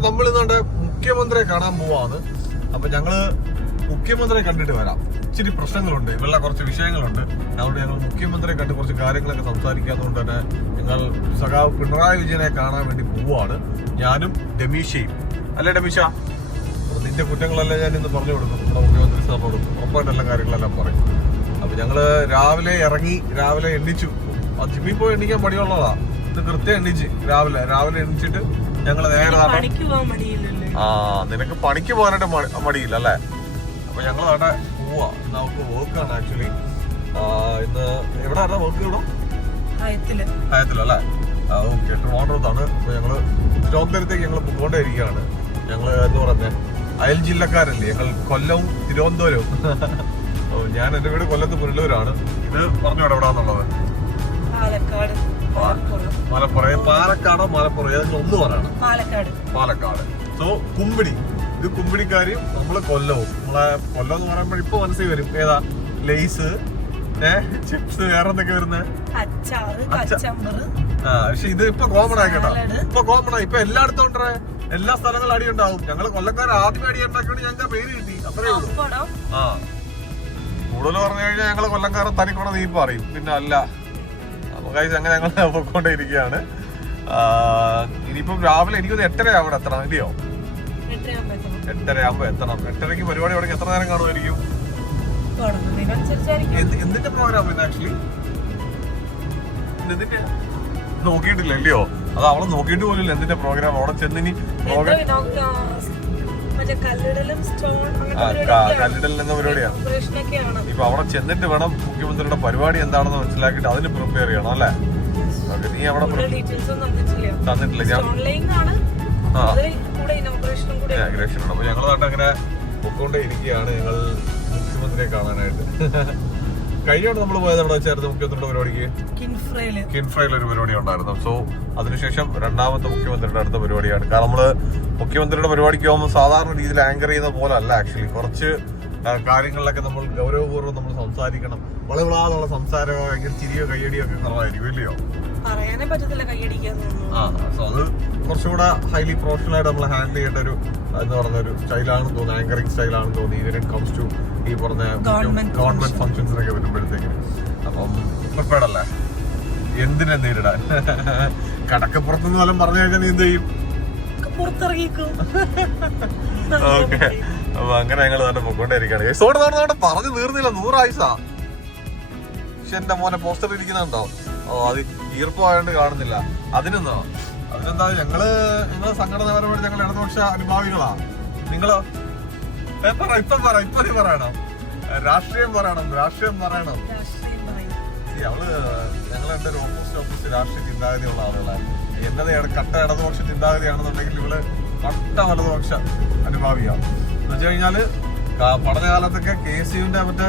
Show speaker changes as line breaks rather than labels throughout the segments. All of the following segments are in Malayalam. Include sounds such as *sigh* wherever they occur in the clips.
അപ്പൊ നമ്മൾ ഇന്നുകൊണ്ട് മുഖ്യമന്ത്രിയെ കാണാൻ പോവാണ്. അപ്പൊ ഞങ്ങൾ മുഖ്യമന്ത്രിയെ കണ്ടിട്ട് വരാം. ഇച്ചിരി പ്രശ്നങ്ങളുണ്ട്. ഇവരുടെ കുറച്ച് വിഷയങ്ങളുണ്ട്. അതുകൊണ്ട് ഞങ്ങൾ മുഖ്യമന്ത്രിയെ കണ്ട് കുറച്ച് കാര്യങ്ങളൊക്കെ സംസാരിക്കാത്തതുകൊണ്ട് തന്നെ ഞങ്ങൾ സഖാവ് പിണറായി വിജയനെ കാണാൻ വേണ്ടി പോവാണ്. ഞാനും ഡമീഷയും. അല്ലേ ഡമീഷ? നിന്റെ കുറ്റങ്ങളെല്ലാം ഞാൻ ഇന്ന് പറഞ്ഞു കൊടുക്കും. നമ്മുടെ മുഖ്യമന്ത്രി സാറിനോട് കൊടുക്കും. എല്ലാ കാര്യങ്ങളെല്ലാം പറയും. അപ്പൊ ഞങ്ങൾ രാവിലെ ഇറങ്ങി രാവിലെ എണ്ണിച്ചു. ജിമ്മിൽ പോയി എണ്ണിക്കാൻ പണിയുള്ളതാ. ഇത് കൃത്യം എണ്ണിച്ച് രാവിലെ രാവിലെ എണ്ണിച്ചിട്ട് ഞങ്ങൾ നേരെ ആ നിനക്ക് പണിക്ക് പോകാനായിട്ട് മടി- മടിയില്ല അല്ലേ അപ്പൊ ഞങ്ങൾ അവിടെ പോവാ. നമുക്ക് വർക്കാണ് ആക്ച്വലി ഇന്ന് എവിടെ വർക്ക് ഇവിടെ? ഹയത്തിലല്ലേ ഓക്കെ ട്രിവാൻഡ്രത്താണ്. അപ്പൊ ഞങ്ങൾ തിരുവനന്തപുരത്തേക്ക് ഞങ്ങൾ പോയിക്കൊണ്ടിരിക്കുകയാണ് ഞങ്ങൾ എന്ന് പറഞ്ഞ അയൽ ജില്ലക്കാരല്ലേ. ഞങ്ങൾ കൊല്ലവും തിരുവനന്തപുരവും. *laughs* ഞാൻ എന്റെ വീട് കൊല്ലത്ത് പുനലൂരാണ് ഇത് പറഞ്ഞു
പാലക്കാട് മലപ്പുറം.
പാലക്കാടോ മലപ്പുറം? ഏതെങ്കിലും ഒന്ന് പറയണം.
പാലക്കാട്.
പാലക്കാട്. സോ കുമ്പിടി. ഇത് കുമ്പിടിക്കാരും നമ്മൾ കൊല്ലവും നമ്മളെ കൊല്ലം എന്ന് പറയുമ്പോൾ ഇപ്പൊ മനസ്സിൽ വരും. ഏതാ? ലേസ്. ഏഹ് ചിപ്സ്. വേറെ എന്തൊക്കെ വരുന്നത് ആ പക്ഷെ ഇത് ഇപ്പൊ കോമൺ കേട്ടോ. ഇപ്പൊ കോമൺ ആയി. ഇപ്പൊ എല്ലായിടത്തും ഉണ്ടേ. എല്ലാ സ്ഥലങ്ങളും അടി ഉണ്ടാവും. ഞങ്ങൾ കൊല്ലക്കാർ ആദ്യം അടി ഉണ്ടാക്കിയോണ്ട് ഞങ്ങൾക്ക് പേര് കിട്ടി. അത്രേ ഉള്ളൂ. ആ. കൂടുതൽ പറഞ്ഞു കഴിഞ്ഞാൽ ഞങ്ങൾ കൊല്ലക്കാരെ തനിക്കൊണ നീ പറയും. പിന്നെ അല്ല guys അങ്ങനെ ഞങ്ങൾ പൊക്കോണ്ടിരിക്കുകയാണ് ആ, ഇനിയിപ്പം രാവിലെ എനിക്കൊന്ന് എട്ടര അവിടെ എത്തണം ഇല്ലയോ? എട്ടര ആകുമ്പോൾ എത്തണം. എട്ടരയ്ക്ക് പരിപാടി അവിടെ എത്ര നേരം കാണുമായിരിക്കും? എന്തിന്റെ പ്രോഗ്രാം ആക്ച്വലി എന്തിന്റെ? നോക്കിയിട്ടില്ല ഇല്ലയോ? അത് അവളെ നോക്കിയിട്ട് പോലും എന്തിന്റെ പ്രോഗ്രാം അവിടെ ചെന്നിനി പ്രോഗ്രാം
മറ്റേ കല്ലിടലും സ്റ്റോൺ
കല്ലിടൽ എന്ന പരിപാടിയാണ്
ഓപ്പറേഷനൊക്കെയാണ്
ഇപ്പൊ അവിടെ ചെന്നിട്ട് വേണം മുഖ്യമന്ത്രിയുടെ പരിപാടി എന്താണെന്ന് മനസ്സിലാക്കിയിട്ട് അതിന് പ്രിപ്പയർ ചെയ്യണം അല്ലേ? നീ അവിടെ
തന്നിട്ടില്ല.
ഞാൻ ഗ്രേഷനുണ്ട് അപ്പൊ ഞങ്ങളായിട്ട് അങ്ങനെ പൊക്കോണ്ടേ ഇരിക്കുകയാണ് ഞങ്ങൾ മുഖ്യമന്ത്രിയെ കാണാനായിട്ട്. *laughs* കഴിഞ്ഞോട്ട് നമ്മൾ പോയത് എവിടെ വെച്ചായിരുന്നു? മുഖ്യമന്ത്രിയുടെ പരിപാടിക്ക്? കിൻഫ്രയിൽ ഒരു പരിപാടി ഉണ്ടായിരുന്നു. സോ അതിനുശേഷം രണ്ടാമത്തെ മുഖ്യമന്ത്രിയുടെ അടുത്ത പരിപാടിയാണ്. കാരണം നമ്മൾ മുഖ്യമന്ത്രിയുടെ പരിപാടിക്ക് പോകുമ്പോൾ സാധാരണ രീതിയിൽ ആങ്കർ ചെയ്യുന്ന പോലെ അല്ല ആക്ച്വലി കുറച്ച് കാര്യങ്ങളിലൊക്കെ നമ്മൾ ഗൗരവപൂർവം നമ്മൾ സംസാരിക്കണം. വളവിളാന്നുള്ള സംസാരമോ ഭയങ്കര ചിരിയോ കയ്യടിയോ ഒക്കെ കുറവായിരിക്കും ഇല്ലയോ?
പറയാനേ പറ്റത്തില്ല
ആ സോ അത് കുറച്ചുകൂടെ ഹൈലി പ്രൊഫഷണൽ ആയിട്ട് നമ്മൾ ഹാൻഡിൽ ചെയ്യേണ്ട ഒരു എന്ന് പറഞ്ഞ ഒരു സ്റ്റൈലാണെന്ന് തോന്നുന്നു. ആങ്കറിംഗ് സ്റ്റൈലാണെന്ന് തോന്നി ഇവർ കംസ് ടു ഈ പറഞ്ഞ ഗവൺമെന്റ് ഫംഗ്ഷൻസിനൊക്കെ വരുമ്പോഴത്തേക്ക് അപ്പം പ്രിപ്പയർഡ് അല്ലേ എന്തിനെ നേരിടാൻ? കടക്കപ്പുറത്തുനിന്ന് വല്ലതും പറഞ്ഞു കഴിഞ്ഞാൽ നീ എന്ത് ചെയ്യും?
പുറത്തിറങ്ങിക്കും. *laughs*
ഓക്കെ അപ്പൊ അങ്ങനെ ഞങ്ങൾ തന്നെ പൊക്കോണ്ടിരിക്കുകയാണ്. എപ്പിസോഡ് തോടെ തോടെ പറഞ്ഞു തീർന്നില്ല നൂറായുസ പക്ഷെ എന്റെ മോനെ പോസ്റ്റർ ഇരിക്കുന്നുണ്ടോ? ഓ അത് ഈർപ്പമായോണ്ട് കാണുന്നില്ല. അതിനൊന്നോ? അതിനെന്താ ഞങ്ങൾ നിങ്ങളെ സംഘടനാപരമായിട്ട് ഞങ്ങൾ ഇടതുപക്ഷ അനുഭാവികളാ. നിങ്ങളോ പറ ഇപ്പൊ പറ ഇപ്പൊ നീ പറയണം? രാഷ്ട്രീയം പറയണം രാഷ്ട്രീയം പറയണം. അവൾ ഞങ്ങൾ എന്റെ ഒരു ഓപ്പോസിറ്റ് ഓപ്പോസിറ്റ് രാഷ്ട്രീയ ചിന്താഗതിയുള്ള ആളുകളാണ്. എന്നത് കട്ട ഇടതുപക്ഷ ചിന്താഗതിയാണെന്നുണ്ടെങ്കിൽ ഇവൾ കട്ട വലതുപക്ഷ അനുഭാവിയാണ്. എന്ന് വെച്ച് കഴിഞ്ഞാൽ പഠന പഠനകാലത്തൊക്കെ കെ എസ് യുവിന്റെ മറ്റേ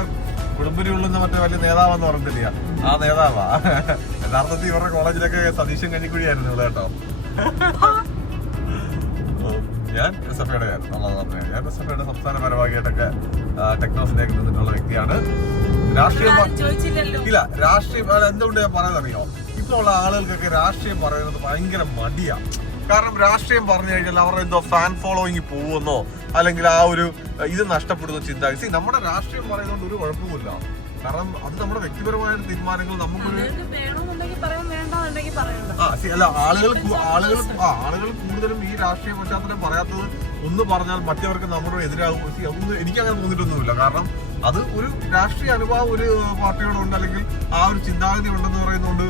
കുടുംബരി ഉള്ളുന്ന മറ്റേ വലിയ നേതാവെന്ന് പറഞ്ഞിട്ടില്ല. ആ നേതാവാ. *laughs* യഥാർത്ഥത്തിൽ ഇവരുടെ കോളേജിലൊക്കെ സതീശൻ കഞ്ഞിക്കുഴിയായിരുന്നു ഇവിടെ കേട്ടോ. *laughs* ഞാൻ എസ് എഫ് ഐയുടെ ഞാൻ എസ് എഫ് ഐയുടെ സംസ്ഥാന ഭാരവാഹിയായിട്ടൊക്കെ ടെക്നോസിലേക്ക് നിന്നിട്ടുള്ള വ്യക്തിയാണ്. രാഷ്ട്രീയം ഇല്ല രാഷ്ട്രീയം എന്തുകൊണ്ട് ഞാൻ പറയുന്നറിയോ ഇപ്പൊ ഉള്ള ആളുകൾക്കൊക്കെ രാഷ്ട്രീയം പറയുന്നത് ഭയങ്കര മടിയാ. കാരണം രാഷ്ട്രീയം പറഞ്ഞു കഴിഞ്ഞാൽ അവരുടെ എന്തോ ഫാൻ ഫോളോയിങ് പോകുന്നോ അല്ലെങ്കിൽ ആ ഒരു ഇത് നഷ്ടപ്പെടുന്ന ചിന്താഗതി നമ്മുടെ രാഷ്ട്രീയം പറയുന്നതുകൊണ്ട് ഒരു കുഴപ്പമില്ല കാരണം അത് നമ്മുടെ വ്യക്തിപരമായ തീരുമാനങ്ങൾ നമുക്കൊരു
പറയണ്ട.
ആ അല്ല ആളുകൾ ആളുകൾ ആ ആളുകൾ കൂടുതലും ഈ രാഷ്ട്രീയ പശ്ചാത്തലം പറയാത്തത് ഒന്ന് പറഞ്ഞാൽ മറ്റവർക്ക് നമ്മുടെ എതിരാകും. അതൊന്നും എനിക്ക് അങ്ങനെ തോന്നിയിട്ടൊന്നുമില്ല. കാരണം അത് ഒരു രാഷ്ട്രീയ അനുഭവം ഒരു പാർട്ടിയോടുണ്ട് അല്ലെങ്കിൽ ആ ഒരു ചിന്താഗതി ഉണ്ടെന്ന് പറയുന്നതുകൊണ്ട്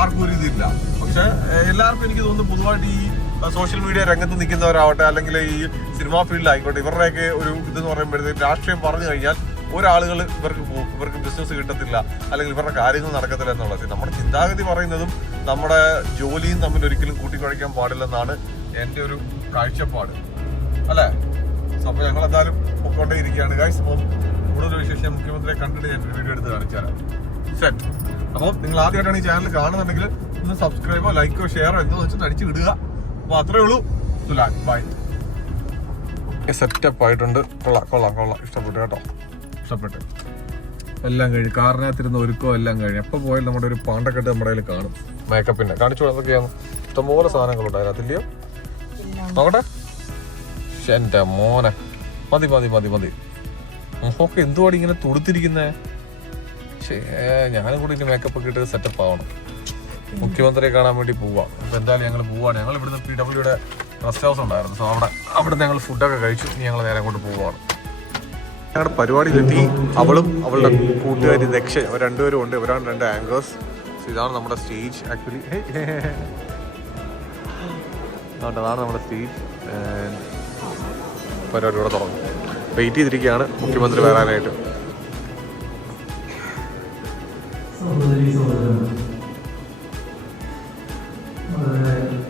ആർക്കും ഒരു ഇതില്ല. പക്ഷെ എല്ലാവർക്കും എനിക്ക് തോന്നുന്നു പൊതുവായിട്ട് ഈ സോഷ്യൽ മീഡിയ രംഗത്ത് നിൽക്കുന്നവരാവട്ടെ അല്ലെങ്കിൽ ഈ സിനിമാ ഫീൽഡിലായിക്കോട്ടെ ഇവരുടെയൊക്കെ ഒരു ഇതെന്ന് പറയുമ്പോഴത്തേക്ക് രാഷ്ട്രീയം പറഞ്ഞു കഴിഞ്ഞാൽ ഒരാളുകൾ ഇവർക്ക് ഇവർക്ക് ബിസിനസ് കിട്ടത്തില്ല അല്ലെങ്കിൽ ഇവരുടെ കാര്യങ്ങൾ നടക്കത്തില്ല എന്നുള്ളത് നമ്മുടെ ചിന്താഗതി പറയുന്നതും നമ്മുടെ ജോലിയും തമ്മിൽ ഒരിക്കലും കൂട്ടിക്കുഴയ്ക്കാൻ പാടില്ലെന്നാണ് എന്റെ ഒരു കാഴ്ചപ്പാട്. അല്ലേ? അപ്പോൾ അപ്പൊ ഞങ്ങൾ എന്തായാലും പൊക്കോണ്ടേ ഇരിക്കുകയാണ്. ഗൈസ് അപ്പം കൂടുതൽ വിശേഷം മുഖ്യമന്ത്രിയെ കണ്ടിട്ട് ഞാൻ വീഡിയോ എടുത്ത് കാണിച്ചാൽ സെറ്റ് അപ്പോൾ നിങ്ങൾ ആദ്യമായിട്ടാണ് ഈ ചാനൽ കാണുന്നുണ്ടെങ്കിൽ ഒന്ന് സബ്സ്ക്രൈബോ ലൈക്കോ ഷെയറോ എന്തോ വെച്ചിട്ട് അടിച്ചു വിടുക. അപ്പൊ അത്രേ ഉള്ളൂ. ബൈ സെറ്റപ്പ് ആയിട്ടുണ്ട്. കൊള്ളാം കൊള്ളാം കൊള്ളാം. ഇഷ്ടപ്പെട്ടു കേട്ടോ. ഇഷ്ടപ്പെട്ടു. എല്ലാം കഴിഞ്ഞു കാറിനകത്തിരുന്ന ഒരുക്കോ എല്ലാം കഴിഞ്ഞു. എപ്പോൾ പോയാലും നമ്മുടെ ഒരു പാണ്ടക്കെട്ട് നമ്മുടെ കയ്യിൽ കാണും. മേക്കപ്പിന്റെ കാണിച്ചു കൊടുത്തൊക്കെയാണ് ഇഷ്ടംപോലെ സാധനങ്ങളുണ്ട് അതിനകത്തില്ലയോ നോക്കട്ടെ. എന്റെ മോനെ. മതി മതി മതി മതി. മുഖമൊക്കെ എന്തുവാടി ഇങ്ങനെ തുടുത്തിരിക്കുന്നേ? ശേ ഞാനും കൂടി ഇനി മേക്കപ്പ് ഒക്കെ ഇട്ട് സെറ്റപ്പ് ആവണം. മുഖ്യമന്ത്രിയെ കാണാൻ വേണ്ടി പോവാം. അപ്പൊ എന്തായാലും ഞങ്ങൾ പോവാണ്. ഞങ്ങൾ ഇവിടുന്ന് പി ഡബ്ല്യുടെ റെസ്റ്റ് ഹൗസ് ഉണ്ടായിരുന്നു. സോ അവിടെ അവിടെ ഞങ്ങൾ ഫുഡൊക്കെ കഴിച്ചു. ഇനി ഞങ്ങൾ നേരെ കൊണ്ട് പോവാണ്. ഞങ്ങളുടെ പരിപാടിയിലെത്തി അവളും അവളുടെ കൂട്ടുകാരി ദക്ഷ അവർ രണ്ടുപേരും ഉണ്ട്. ഇവരാണ് രണ്ട് ആങ്കേഴ്സ് ഇതാണ് നമ്മുടെ സ്റ്റേജ് ആക്ച്വലി അതാണ് നമ്മുടെ സ്റ്റേജ് പരിപാടി ഇവിടെ തുടങ്ങും. വെയിറ്റ് ചെയ്തിരിക്കുകയാണ് മുഖ്യമന്ത്രി വരാനായിട്ട്.
嗯